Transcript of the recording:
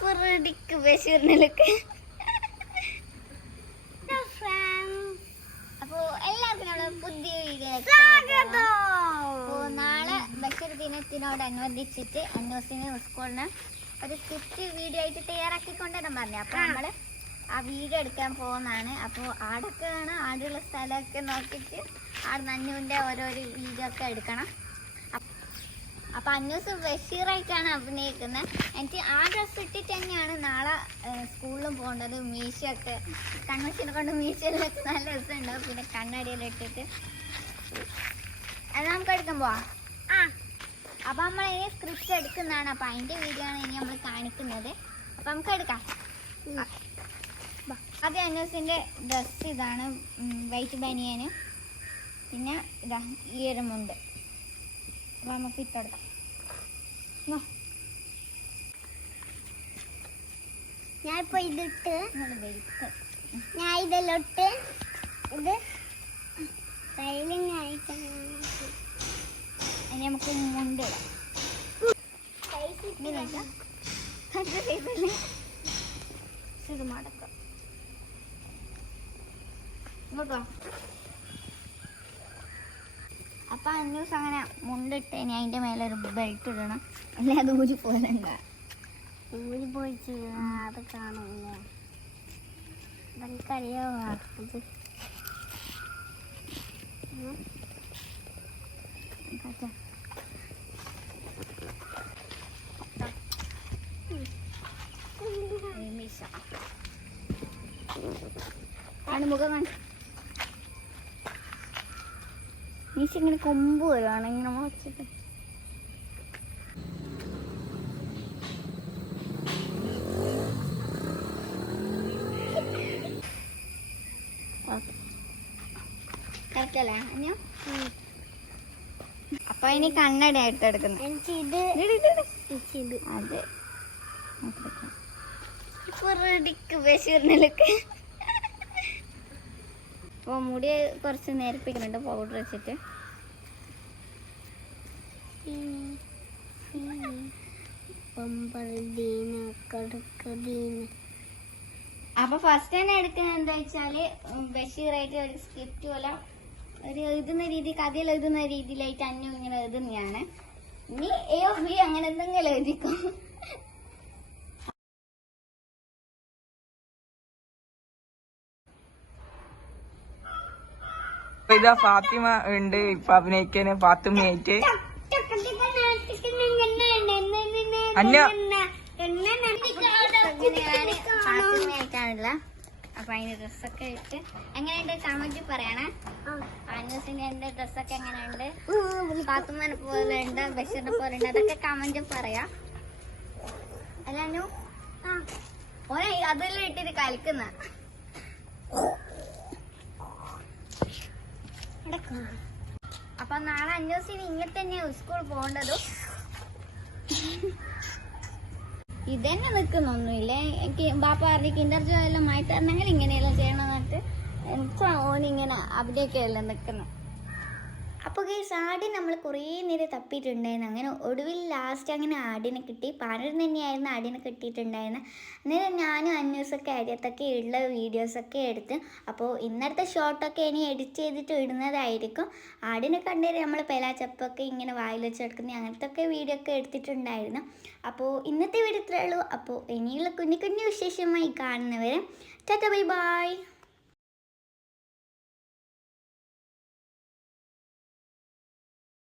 പുറടിക്ക് ബഷീറിനൊക്കെ. അപ്പോൾ എല്ലാവർക്കും നമ്മുടെ പുതിയ വീഡിയോ സ്വാഗതം. അപ്പോൾ നാളെ ബഷീർ ദിനത്തിനോടനുബന്ധിച്ചിട്ട് അന്നൂസിന് സ്കൂളിന് ഒരു സ്ക്രിപ്റ്റ് വീഡിയോ ആയിട്ട് തയ്യാറാക്കിക്കൊണ്ടുവരാൻ പറഞ്ഞു. അപ്പോൾ നമ്മൾ ആ വീഡിയോ എടുക്കാൻ പോകുന്നതാണ്. അപ്പോൾ ആടൊക്കെ വേണം, ആടുള്ള സ്ഥലമൊക്കെ നോക്കിയിട്ട് ആട് നന്നുവിൻ്റെ ഓരോരോ വീഡിയോ ഒക്കെ എടുക്കണം. അപ്പോൾ അന്നൂസ് ബഷീറായിട്ടാണ് അഭിനയിക്കുന്നത്. എനിക്ക് ആ ഡ്രസ്സ് ഇട്ടിട്ട് തന്നെയാണ് നാളെ സ്കൂളിലും പോകേണ്ടത്. മീശയൊക്കെ തങ്ങച്ചിനെ കൊണ്ട് മീശയിലൊക്കെ നല്ല രസമുണ്ടാവും. പിന്നെ കണ്ണടിയെല്ലാം ഇട്ടിട്ട് അത് നമുക്ക് എടുക്കാൻ പോവാം. അപ്പോൾ നമ്മൾ ഈ സ്ക്രിപ്റ്റ് എടുക്കുന്നതാണ്. അപ്പോൾ അതിൻ്റെ വീഡിയോ ആണ് ഇനി നമ്മൾ കാണിക്കുന്നത്. അപ്പോൾ നമുക്ക് എടുക്കാം. ആദ്യം അന്നൂസിൻ്റെ ഡ്രസ്സ് ഇതാണ്, വൈറ്റ് ബനിയന്. പിന്നെ ഇതാ ഈ ഒരു മുണ്ട്. അപ്പോൾ നമുക്ക് ഇട്ടെടുക്കാം. ഞാനിപ്പോൾ ഇതിട്ട് ഞാൻ ഇതെല്ലാം ഇട്ട് ഇത് ആയിട്ട് ഇനി നമുക്ക് മുണ്ട് ഇടാം. ഇത് മടക്കാം. ഇങ്ങോട്ടോ. അപ്പം അന്നൂസ് അങ്ങനെ മുണ്ടിട്ട് ഇനി അതിൻ്റെ മേലെ ഒരു ബെൽറ്റ് ഇടണം. അല്ലെ അത് ഊരി പോലെ ഉണ്ടാകും. ഊരി പോയിട്ട് അത് കാണില്ല. എനിക്കറിയാമോ അത് മുഖം കാണും. മീശ ഇങ്ങനെ കൊമ്പ് വരുവാണ് ഇങ്ങനെ മുളച്ചിട്ട്. കറക്റ്റല്ലേ അഞ്ഞോ? അപ്പൊ ഇനി കണ്ണട ആയിട്ട് എടുക്കുന്നത്. അതെ, പുറടിക്ക് ബഷീറിനൊക്കെ. അപ്പോൾ മുടി കുറച്ച് നേരിപ്പിക്കുന്നുണ്ട് പൗഡർ വെച്ചിട്ട്. അപ്പൊ ഫസ്റ്റ് തന്നെ എടുക്കുന്നത് എന്താ വെച്ചാല് ബഷീറായിട്ട് ഒരു സ്ക്രിപ്റ്റ് പോലെ ഒരു എഴുതുന്ന രീതി, കഥയിൽ എഴുതുന്ന രീതിയിലായിട്ട് അന്നു ഇങ്ങനെ എഴുതുന്നതാണ്. ഇനി എ ഓഫ് ബി അങ്ങനെ എന്തെങ്കിലും എഴുതിക്കും. ഇതാ ഫാത്തിമ ഉണ്ട് ഇപ്പൊ അഭിനയിക്കാന്. ഫാത്തിമയായിട്ട് ഫാത്തിമയായിട്ടാണല്ല. അപ്പൊ അതിന്റെ ഡ്രസ്സൊക്കെ ഇട്ട് എങ്ങനെയുണ്ട് കമന്റ് പറയണേ. അന്നൂസിന്റെ ഡ്രസ്സൊക്കെ എങ്ങനെയുണ്ട്, ഫാത്തിമനെ പോലെ ഉണ്ട്, ബഷീറിനെ പോലെ ഉണ്ട്, അതൊക്കെ കമന്റ് പറയാ. അല്ല അന്നു ഓനെ അതെല്ലാം ഇട്ടിട്ട് കളിക്കുന്ന. അപ്പൊ നാളെ അന്നൂസിന് ഇങ്ങനെ തന്നെയാണ് സ്കൂൾ പോകേണ്ടതും. ഇതന്നെ നിൽക്കുന്നൊന്നുമില്ല. എനിക്ക് ബാപ്പ പറഞ്ഞ് കിൻഡർ ജോയ് എല്ലാം മാറ്റി തരണമെങ്കിൽ ഇങ്ങനെയെല്ലാം ചെയ്യണമെന്നിട്ട് എനിക്ക് ഓനിങ്ങനെ അവിടെയൊക്കെയല്ല നിൽക്കുന്നത്. അപ്പോൾ ഗൈസ് ആടി നമ്മൾ കുറേ നേരം തപ്പിയിട്ടുണ്ടായിരുന്നു. അങ്ങനെ ഒടുവിൽ ലാസ്റ്റ് അങ്ങനെ ആടിനെ കിട്ടി. പാനൂർ തന്നെയായിരുന്നു ആടിനെ കിട്ടിയിട്ടുണ്ടായിരുന്നത്. അന്നേരം ഞാനും അന്വേഷൊക്കെ അരിയത്തൊക്കെ ഉള്ള വീഡിയോസൊക്കെ എടുത്ത് അപ്പോൾ ഇന്നത്തെ ഷോട്ടൊക്കെ ഇനി എഡിറ്റ് ചെയ്തിട്ട് ഇടുന്നതായിരിക്കും. ആടിനെ കണ്ടേര് നമ്മൾ പെലാച്ചപ്പൊക്കെ ഇങ്ങനെ വായിൽ വെച്ചെടുക്കുന്ന അങ്ങനത്തെ ഒക്കെ വീഡിയോ ഒക്കെ എടുത്തിട്ടുണ്ടായിരുന്നു. അപ്പോൾ ഇന്നത്തെ വീഡിയോ ഇത്രയേ ഉള്ളൂ. അപ്പോൾ ഇനിയുള്ള കുഞ്ഞു കുഞ്ഞു വിശേഷമായി കാണുന്നവരെ ടാറ്റാ ബൈ ബൈ.